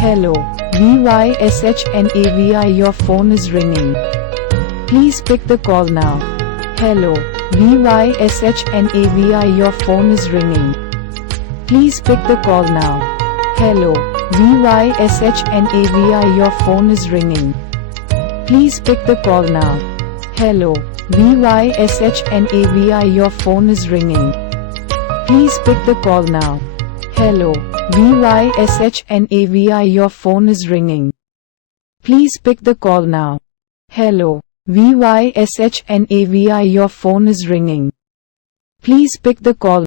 Hello, VYSHNAVI your phone is ringing. Please pick the call now. Hello, VYSHNAVI your phone is ringing. Please pick the call now. Hello, VYSHNAVI your phone is ringing. Please pick the call now. Hello, VYSHNAVI your phone is ringing. Please pick the call now. Hello, VYSHNAVI your phone is ringing. Please pick the call now. Hello, VYSHNAVI your phone is ringing. Please pick the call.